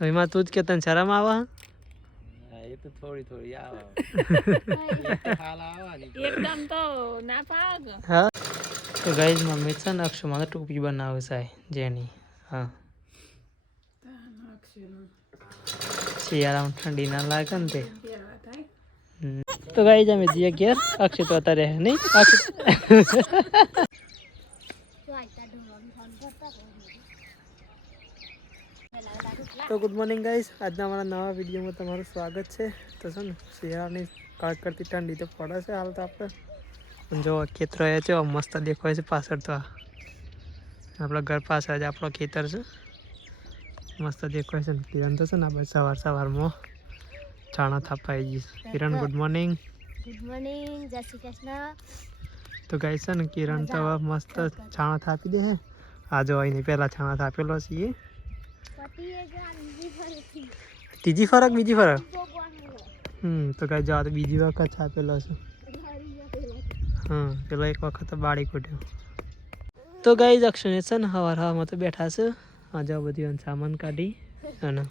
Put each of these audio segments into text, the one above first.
એમાં તું જ કે તને શરમ આવે એ તો થોડી થોડી આવે હાલ આવવાની એકદમ તો ના પાગ હા તો ગાઈઝ મમ્મી છે ને અક્ષુ મને ટોપી બનાવે છે જેની હા શિયાળામાં ઠંડી ના લાગે ને તે તો ગાઈઝ અમે જઈએ ઘેર અક્ષુ તો અત્યારે નહીં અક્ષુ તો ગુડ મોર્નિંગ ગાઈઝ આજના અમારા નવા વિડીયોમાં તમારું સ્વાગત છે તો છે ને શિયાળાની કડકડતી ઠંડી તો પડે છે હાલ તો આપણે જો ખેતર છે મસ્ત દેખાય છે પાછળ તો આપણા ઘર પાછળ જ આપણો ખેતર છે મસ્ત દેખાય છે ને કિરણ તો છે ને આપણે સવારમાં છાણા થાપાઈ ગઈ કિરણ ગુડ મોર્નિંગ જય શ્રી કૃષ્ણ તો ગાઈ છે ને કિરણ તો હવે મસ્ત છાણા થાપી દે હે આ જો અહીંને પહેલાં છાણા થાપેલો છીએ ત્રીજી ફરક બીજી ફરક તો કઈ જાવ તો બીજી વખત છાપેલો છે હા પેલો એક વખત બાળી કોટ્યો તો ગાઈ અક્ષને છે ને હવામાં તો બેઠા છે આજે બધી સામાન કાઢી અને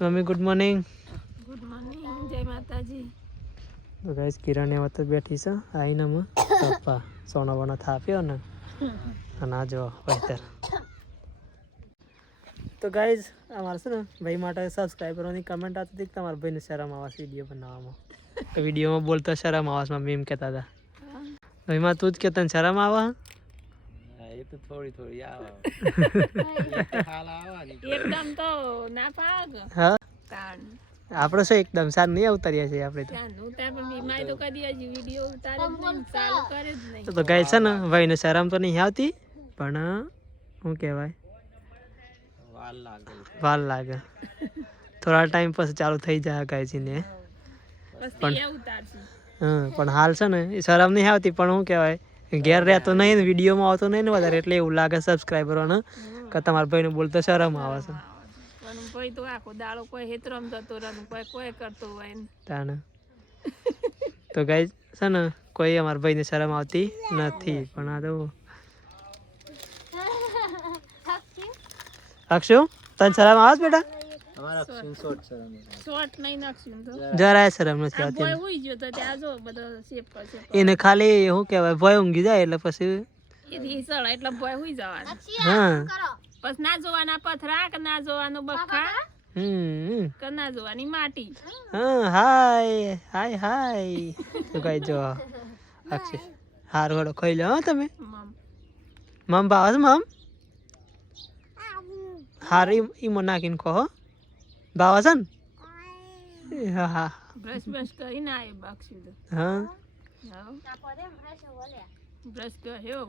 mummy good morning good morning જય માતાજી તો ગાઈસ કિરણ એવા તો બેઠી છે આવીને અમે પપ્પા સોના બોના થાપ્યો ને અને આ જો વહેતર તો ગાઈઝ અમારે છે ને ભાઈ માટે સબસ્ક્રાઈબરોની કમેન્ટ આવતી હતી કે તમારા ભાઈને શરમ આવાસ વિડીયો બનાવવામાં તો વિડીયોમાં બોલતા શરમ આવાસમાં મેમ કહેતા હતા ભાઈમાં તું જ કે તને શરમ આવે એ તો થોડી થોડી આવે હાલ આવવાની એકદમ તો ના પાગ હા તાણ આપણે શું એકદમ સાર નહીં અવતાર્યા છીએ આપણે તો તાણ ઉતાર પણ બીમારી તો કદી હજી વિડીયો ઉતારે જ નહીં ચાલુ કરે જ નહીં તો ગાય છે ને ભાઈને શરમ તો નહીં આવતી પણ શું કહેવાય વાર લાગે થોડા ટાઈમ પછી ચાલુ થઈ જાય ગાયજીને પછી એ ઉતારશું હા પણ હાલ છે ને એ શરમ નહીં આવતી પણ શું કહેવાય ઘેર રહેતો નહીં ને વિડીયોમાં આવતો નહીં ને વધારે એટલે એવું લાગે સબસ્ક્રાઈબરોને કે તમારા ભાઈને બોલતો શરમ આવે છે પણ કોઈ તો આખો દાડો કોઈ હેતરમ જતો રહે કોઈ કરતો હોય ને તાને તો ગાય છે ને કોઈ અમારા ભાઈને શરમ આવતી નથી પણ આ તો અક્ષુ તને શરમ આવે બેટા અમારા શોર્ટ શરમ શોર્ટ નહીં નાખશું તો જરાય શરમ નથી આ આવતી બોય ઉઈ ગયો તો ત્યાં જો બધો શેપ કરશે એને ખાલી શું કહેવાય ભય ઊંઘી જાય એટલે પછી એ સળા એટલે બોય ઉઈ જવાનું હા બસ ના જોવાના પથરા કે ના જોવાનો બખા કે ના જોવાની માટી હા હાય હાય હાય તો કઈ જો અક્ષય હારું હળો ખાઈ લો હા તમે મમ ભાવે છે મમ હારી ઈમાં નાખીને કહો ભાવે છે ને હા હા બ્રશ બ્રશ કરીને આવે બાક્ષી તો હા બ્રશ કર્યો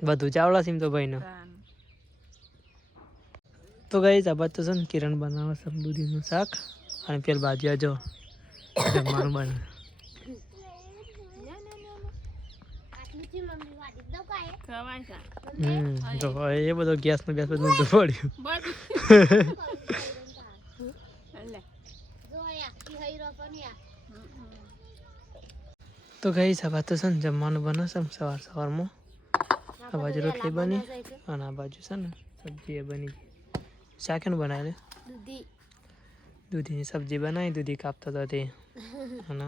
બધું ચાવડા સીમ તો ભાઈનો તો ગઈ આ બાદ તો છે ને કિરણ બનાવે છે દૂધીનું શાક અને પેલ બાજુ જો જમવાનું બનાવે તો એ બધો ગેસનું બેસ બધું પડ્યું તો ગઈ આ બાદ તો છે ને જમવાનું બનાવશે સવારમાં આ બાજુ રોટલી બની અને આ બાજુ છે ને સબ્જી એ બની ગઈ શાકેનું બનાવેલું દૂધીની સબ્જી બનાવી દૂધી કાપતો હતો તે અને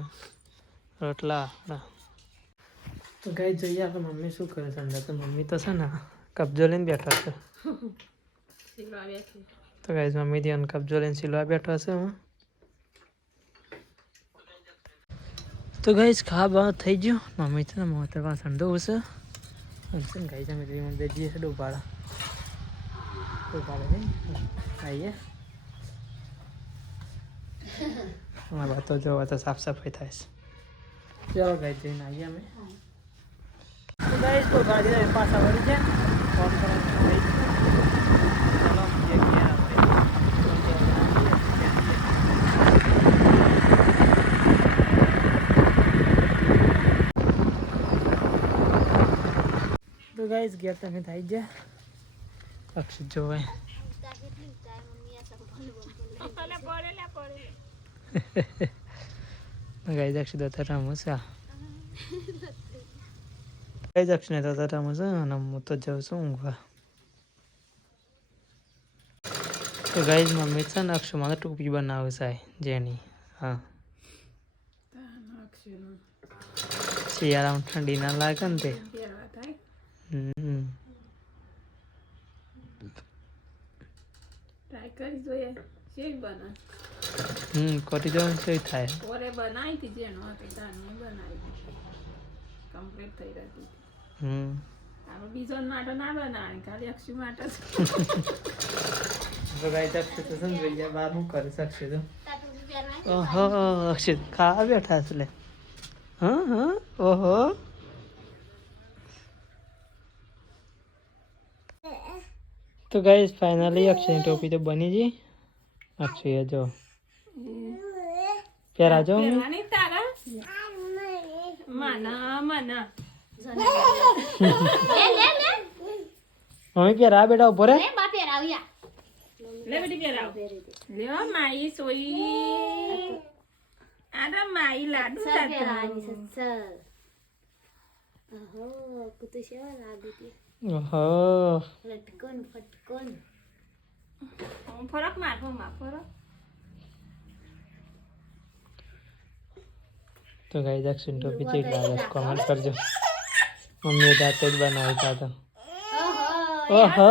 રોટલા તો ગાઈ જોઈએ આપણે મમ્મી શું કરે છે અંદર તો મમ્મી તો છે ને કબજો લઈને બેઠો છે તો ગાઈ મમ્મી ધ્યાન કબજો લઈને સિલવા બેઠો છે તો ગાઈ ખા બા થઈ ગયો મમ્મી છે ને મોતર વાસણ ધોવું છે અને ગાઈ તમે બે જઈએ છે ડોબાળા આવીએ અમારા વાત તો જોવા તો સાફ સફાઈ થાય છે ચાલો ગાઈ જઈને આવીએ અમે તો ગાઈ તો ગાડી પાછા વળી છે ફોન કરવાનું તો ગાઈસ ગયા તમે થઈ ગયા અક્ષિત જોવાય ગાઈસ અક્ષિત તો રમુસા ગાઈસ અક્ષિત તો રમુસા અને હું તો જાઉં છું ઊંઘવા તો ગાઈઝ મમ્મી છે ને અક્ષુ માટે ટોપી બનાવે છે જેની હા શિયાળામાં ઠંડી ના લાગે ને તે ટ્રાય કરી જોઈએ શેક બના કરી દો શું થાય ઓરે બનાવી હતી જેનો હતી તાને બનાવી કમ્પ્લીટ થઈ રહી આપણે બીજો માટે ના બનાવે ખાલી અક્ષુ માટે તો ગાઈઝ અક્ષુ તો સમજી ગયા બહાર હું કરી શકશે તો ઓહો અક્ષિત ખાવા બેઠા છે લે હા હા ઓહો તો ગાઈઝ ફાઇનલી અક્ષયની ટોપી તો બની ગઈ અક્ષય જો પહેરા જો પહેરવાની તારા માના માના મમ્મી પહેરા બેટા ઉભો રે લે બેટી પહેરાવ લ્યો માઈ સોઈ આના માઈ લાડુ ઓહો ફરક માર ફરક તો ગાઈઝ અક્ષયની ટોપી ચેક લાગે કોમેન્ટ કરજો મમ્મીએ જાતે જ બનાવી હતા તો ઓહો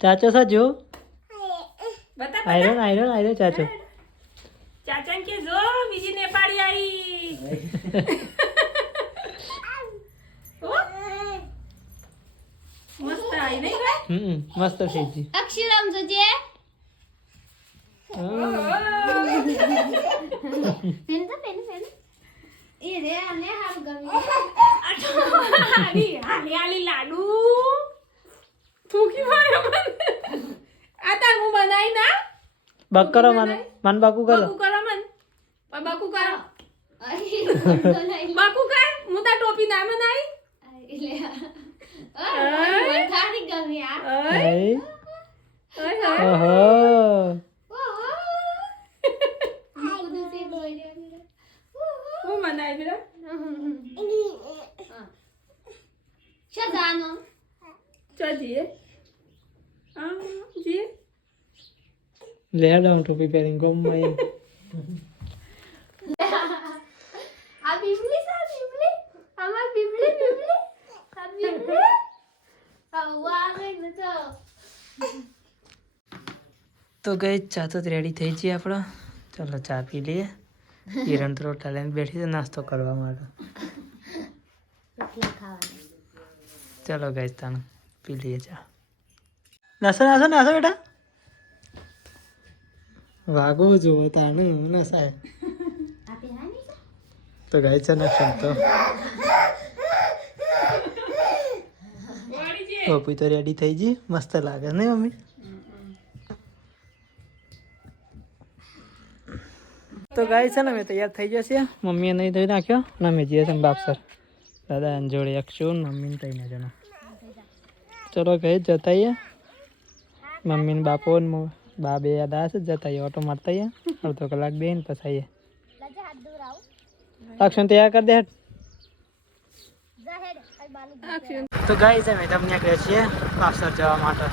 ચાચો સાજો આયરો ચાચો ચાચા કે જો બીજી નેપાળી આવી મસ્ત આવી નહીં ભાઈ મસ્ત થઈ ગઈ અક્ષરમ જોજે પેન એ રે અને હાલ ગમી હાલી લાડુ થૂકી માર્યો મને આ તાર હું બનાવી ના બક કરો મન બાકુ કરો બાકુ કરો મન બાકુ કરો બાકુ કર હું તાર ટોપી ના બનાવી ખાલી ગમી આ ઓહો હું બનાવી બેટા શજાનો ચાજીએ જી લે ડાઉન ટોપી પહેરીને ગમે આ બીબલી અમાર બીબલી આ બીબલી વાગે ન તો ગઈ ચા તો રેડી થઈ ગઈ આપણો ચાલો ચા પી લઈએ કિરણ તો રોટલા લઈને બેઠી છે નાસ્તો કરવા માટે રોટલા ખાવાના ચાલો ગઈ તાનું પી લઈએ ચા નાસો બેટા વાગો જુઓ તાનું નસાય આપે હાની તો ગાય છે ના તો ટોપી તો રેડી થઈ ગઈ મસ્ત લાગે ને મમ્મી તો ગાય છે ને મેં તૈયાર થઈ જશે મમ્મીએ નહીં ધોઈ નાખ્યો ને મેં જઈએ છે બાપસર દાદા જોડે અક્ષુ મમ્મીને તઈને જણા ચલો ગઈ જતા આવીએ મમ્મીને બાપો ને બા બે યાદ આવશે જતા આવીએ ઓટો મારતા આવીએ અડધો કલાક બેન પછી આવીએ અક્ષુ તૈયાર કરી દે તો ગાય છે મેં તમને કહે છીએ બાપસર જવા માટે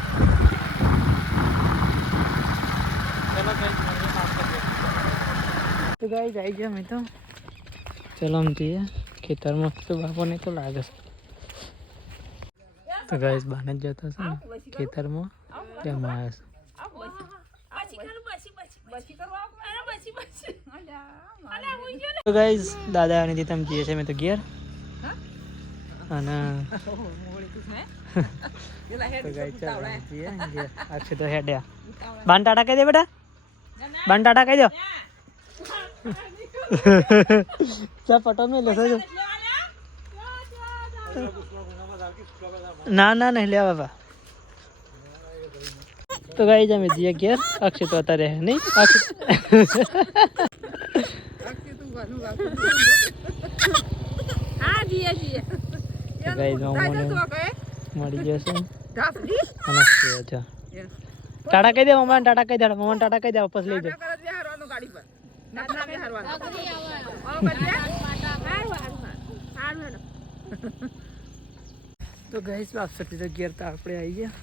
તો ગાય જાય છે મેં તો ચલો આમ જઈએ ખેતરમાં તો બાપોને તો લાગે છે તો ગાય બાને જ જતા છે ને ખેતરમાં તેમાં આવે છે તો ગાય દાદા અને દીતા જઈએ છે મેં તો ઘેર અને તો ગાય ચાલો જઈએ ઘેર અક્ષય તો હેડ્યા બાન ટાટા કહી દે બેટા બાન ટાટા કહી દો ચા પટો મેં લેશે જો ના નહીં લે બાબા તો ગાઈ જમે જઈએ ઘેર અક્ષય તો અત્યારે નહીં અક્ષય ગાઈ મળી જશે અને ટાટા કહી દે મમ્મા ટાટા કહી દે મમ્મા ટાટા કહી દે વાપસ લઈ જાઓ તો તો ગાઈસ અક્ષરથી તો ઘેર તો આપણે આવી ગયા.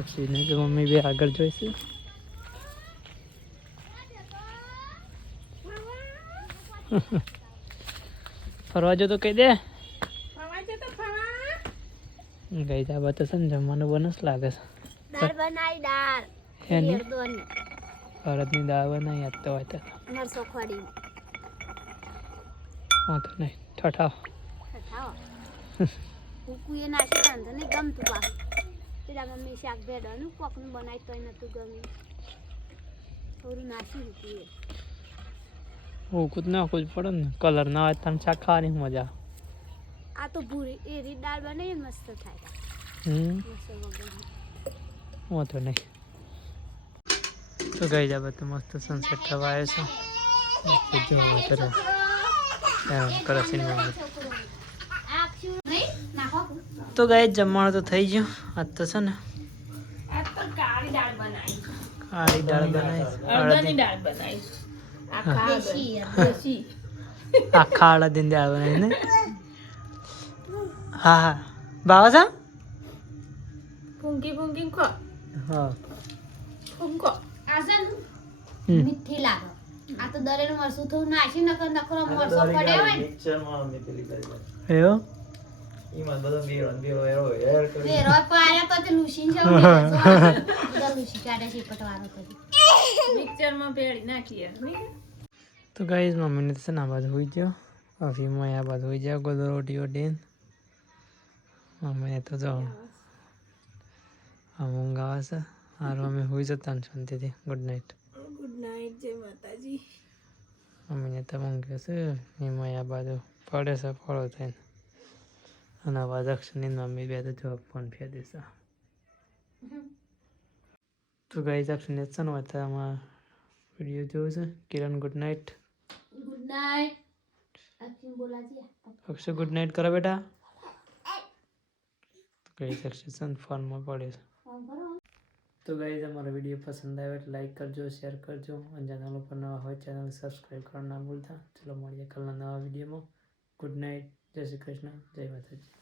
અક્ષીને કે મમ્મી બે આગળ જોઈશું. ફરવા જો તો કહી દે. ગઈ તા બતા છે ને જમવાનું બનસ લાગે છે. દાળ બનાવી દાળ હેની શેરદોની અડદની દાળ બનાવી યાદ તો હોય તો મરસો ખોડી વાંધો નહીં ઠઠાવ. ખાઓ કુકુએ નાસી કાંધો નહીં ગમતું બા પેલા મમ્મી શાક ભેડવાનું પોકનું બનાવી તોય નતું ગમ્યું થોડું નાસી કુકુએ હું નાખવું જ પડે ને કલર ના હોય તને શાક ખાવાની મજા. આ તો ભૂરી એ રીત દાળ બનાવી મસ્ત થાય મસ્ત વગર વાંધો નહીં. તો ગઈ જાય તો મસ્ત સનસેટ થવા આવ્યો છે. જોવું કરે કરે સિનેમા. તો ગાય જમવાનું તો થઈ ગયું. આજ તો છે ને આ તો કાળી દાળ બનાવી કાળી દાળ બનાવી અડદની દાળ બનાવી આખા દેશી આખા અડદની દાળ બનાવી ને. હા હા બાવા સા ફૂંકી ફૂંકી ખો હા ફૂંકો આ છે ને મીઠી લાગે આ તો દરેનું મરસું થોડું નાસી નકર નકર મરસો પડ્યો હોય ને મિક્સરમાં અમે પેલી કરી એવો એમાં બધો બેરો હેર કરી વેરો પાયા તો તે લૂસીન છે બધા લૂસી કાઢે છે પટવાનો તો મિક્સરમાં પેળી નાખીએ તો ગાઈઝ મમ્મીને તો છે ને આ બાજુ હોઈ ગયો. અભીમાં આ બાજુ હોઈ જાય ગોદો રોટી ઓટીને. મમ્મીને તો જો આ ઊંઘ આવે છે. હારું અમે હોઈ જતા ને શાંતિથી. Good night. ગુડ નાઇટ જય માતાજી. મમ્મીને તો ઊંઘે છે. એમાં આ બાજુ પડે છે ફળો થઈને. અને આ બાજુ અક્ષરની મમ્મી બે તો જો ફોન ફેર દેશે. તો ગાઈઝ અક્ષરને છે ને અત્યારમાં વિડીયો જોવું છે. કિરણ ગુડ નાઇટ. ગુડ નાઇટ અક્ષિન બોલાજી અક્ષર ગુડ નાઇટ કરો બેટા. ગાઈઝ અક્ષર છે ને ફોનમાં પડે છે. ફોન કરો તો ગાઈઝ અમારો વિડીયો પસંદ આવે તો લાઈક કરજો, શેર કરજો અને ચેનલ ઉપર નવા હોય ચેનલ સબસ્ક્રાઈબ કરવાનું ના ભૂલતા. ચલો મળીએ કાલના નવા વિડીયોમાં. Good night. જય શ્રી કૃષ્ણ. જય માતાજી.